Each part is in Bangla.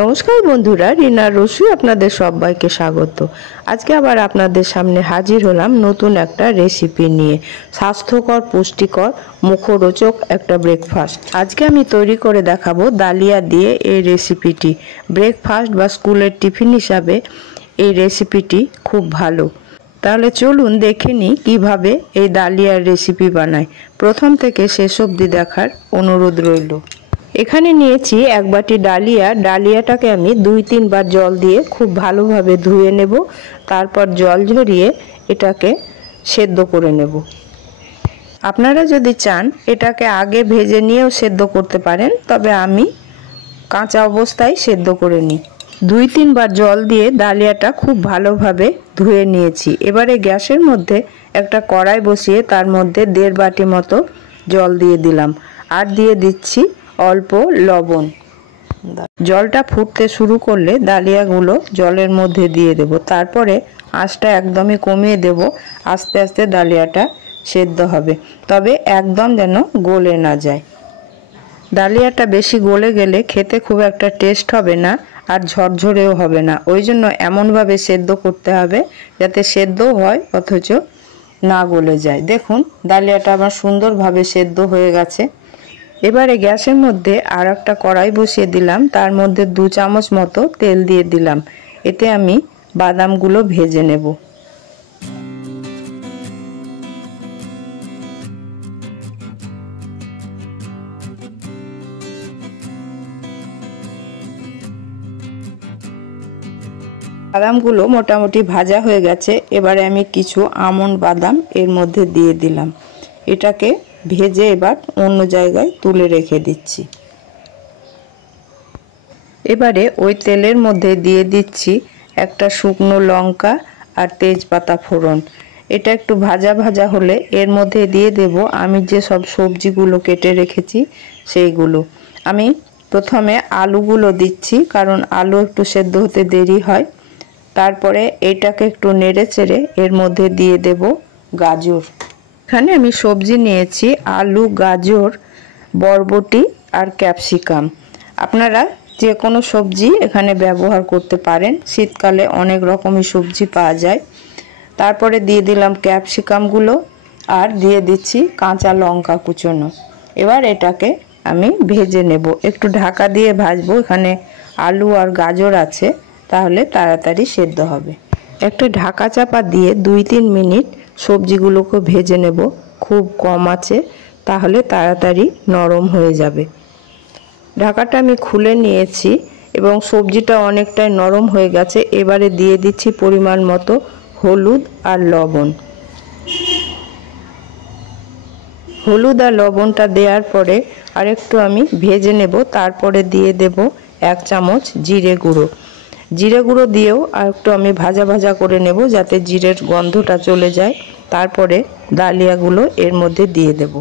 নমস্কার বন্ধুরা, রিনা রসুই আপনাদের সবাইকে স্বাগত। আজকে আবার আপনাদের সামনে হাজির হলাম নতুন একটা রেসিপি নিয়ে। স্বাস্থ্যকর, পুষ্টিকর, মুখরোচক একটা ব্রেকফাস্ট আজকে আমি তৈরি করে দেখাবো ডালিয়া দিয়ে। এই রেসিপিটি ব্রেকফাস্ট বা স্কুলের টিফিন হিসাবে এই রেসিপিটি খুব ভালো। তাহলে চলুন দেখে নিই কীভাবে এই ডালিয়ার রেসিপি বানায়। প্রথম থেকে শেষ অবধি দেখার অনুরোধ রইল। এখানে নিয়েছি এক বাটি ডালিয়া। ডালিয়াটাকে আমি 2-3 বার জল দিয়ে খুব ভালোভাবে ধুয়ে নেব। তারপর জল ঝরিয়ে এটাকে সেদ্ধ করে নেব। আপনারা যদি চান এটাকে আগে ভেজে নিয়েও সেদ্ধ করতে পারেন, তবে আমি কাঁচা অবস্থায় সেদ্ধ করে নিই। 2-3 বার জল দিয়ে ডালিয়াটা খুব ভালোভাবে ধুয়ে নিয়েছি। এবারে গ্যাসের মধ্যে একটা কড়াই বসিয়ে তার মধ্যে 1.5 বাটি মতো জল দিয়ে দিলাম, আর দিয়ে দিচ্ছি অল্প লবণ। জলটা ফুটতে শুরু করলে ডালিয়াগুলো জলের মধ্যে দিয়ে দেব। তারপরে আঁচটা একদমই কমিয়ে দেব। আস্তে আস্তে ডালিয়াটা সেদ্ধ হবে, তবে একদম যেন গলে না যায়। ডালিয়াটা বেশি গলে গেলে খেতে খুব একটা টেস্ট হবে না, আর ঝরঝরেও হবে না। ওই জন্য এমনভাবে সেদ্ধ করতে হবে যাতে সেদ্ধও হয় অথচ না গলে যায়। দেখুন ডালিয়াটা আমার সুন্দরভাবে সেদ্ধ হয়ে গেছে। এবারে গ্যাসের মধ্যে আর একটা কড়াই বসিয়ে দিলাম, তার মধ্যে 2 চামচ মতো তেল দিয়ে দিলাম। এতে আমি বাদামগুলো ভেজে নেব। বাদামগুলো মোটামুটি ভাজা হয়ে গেছে। এবারে আমি কিছু আমন্ড বাদাম এর মধ্যে দিয়ে দিলাম। এটাকে ভেজে এবার অন্য জায়গায় তুলে রেখে দিচ্ছি। এবারে ওই তেলের মধ্যে দিয়ে দিচ্ছি একটা শুকনো লঙ্কা আর তেজপাতা ফোড়ন। এটা একটু ভাজা ভাজা হলে এর মধ্যে দিয়ে দেব আমি যে সব সবজিগুলো কেটে রেখেছি সেইগুলো। আমি প্রথমে আলুগুলো দিচ্ছি, কারণ আলু একটু সেদ্ধ হতে দেরি হয়। তারপরে এটাকে একটু নেড়ে চেড়ে এর মধ্যে দিয়ে দেব গাজর। এখানে আমি সবজি নিয়েছি আলু, গাজর, বরবটি আর ক্যাপসিকাম। আপনারা যে কোনো সবজি এখানে ব্যবহার করতে পারেন। শীতকালে অনেক রকমের সবজি পাওয়া যায়। তারপরে দিয়ে দিলাম ক্যাপসিকামগুলো আর দিয়ে দিচ্ছি কাঁচা লঙ্কা কুচোনো। এবার এটাকে আমি ভেজে নেব। একটু ঢাকা দিয়ে ভাজবো, এখানে আলু আর গাজর আছে, তাহলে তাড়াতাড়ি সেদ্ধ হবে। একটা ঢাকা চাপা দিয়ে 2-3 মিনিট সবজিগুলোকে ভেজে নেব খুব কম আঁচে, তাহলে তাড়াতাড়ি নরম হয়ে যাবে। ঢাকাটা আমি খুলে নিয়েছি এবং সবজিটা অনেকটাই নরম হয়ে গেছে। এবারে দিয়ে দিচ্ছি পরিমাণ মতো হলুদ আর লবণ। হলুদ আর লবণটা দেওয়ার পরে আরেকটু আমি ভেজে নেব। তারপরে দিয়ে দেব 1 চামচ জিরে গুঁড়ো। জিরে গুঁড়ো দিয়েও আর একটু আমি ভাজা ভাজা করে নেব যাতে জিরের গন্ধটা চলে যায়। তারপরে ডালিয়াগুলো এর মধ্যে দিয়ে দেব।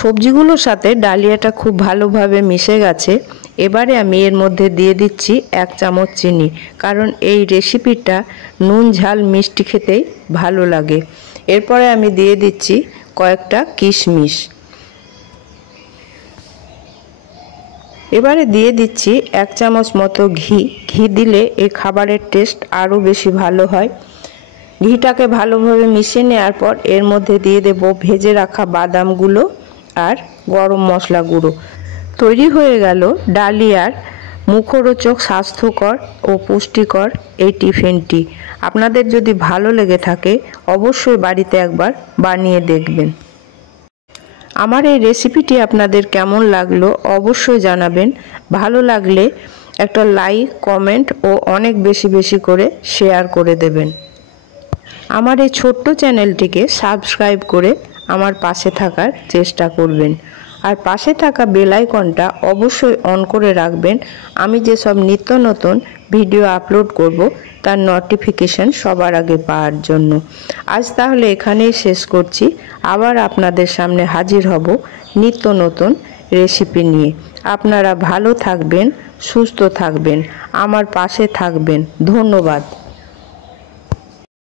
সবজিগুলোর সাথে ডালিয়াটা খুব ভালোভাবে মিশে গেছে। এবারে আমি এর মধ্যে দিয়ে দিচ্ছি 1 চামচ চিনি, কারণ এই রেসিপিটা নুন ঝাল মিষ্টি খেতেই ভালো লাগে। এরপরে আমি দিয়ে দিচ্ছি কয়েকটা কিশমিশ। এবারে দিয়ে দিচ্ছি 1 চামচ মতো ঘি। ঘি দিলে এই খাবারের টেস্ট আরও বেশি ভালো হয়। ঘিটাকে ভালোভাবে মিশিয়ে নেওয়ার পর এর মধ্যে দিয়ে দেব ভেজে রাখা বাদামগুলো আর গরম মশলা গুঁড়ো। তৈরি হয়ে গেল ডালিয়ার মুখরোচক, স্বাস্থ্যকর ও পুষ্টিকর এই টিফিনটি। আপনাদের যদি ভালো লেগে থাকে অবশ্যই বাড়িতে একবার বানিয়ে দেখবেন। আমার এই রেসিপিটি আপনাদের কেমন লাগলো অবশ্যই জানাবেন। ভালো লাগলে একটা লাইক, কমেন্ট ও অনেক বেশি বেশি করে শেয়ার করে দেবেন। আমার এই ছোট্ট চ্যানেলটিকে সাবস্ক্রাইব করে আমার পাশে থাকার চেষ্টা করবেন। আর পাশে থাকা বেল আইকনটা অবশ্যই অন করে রাখবেন। আমি যে সব নিত্য নতুন ভিডিও আপলোড করব তার নোটিফিকেশন সবার আগে পাওয়ার জন্য। আজ তাহলে এখানেই শেষ করছি। আবার আপনাদের সামনে হাজির হব নিত্য নতুন রেসিপি নিয়ে। আপনারা ভালো থাকবেন, সুস্থ থাকবেন, আমার পাশে থাকবেন। ধন্যবাদ।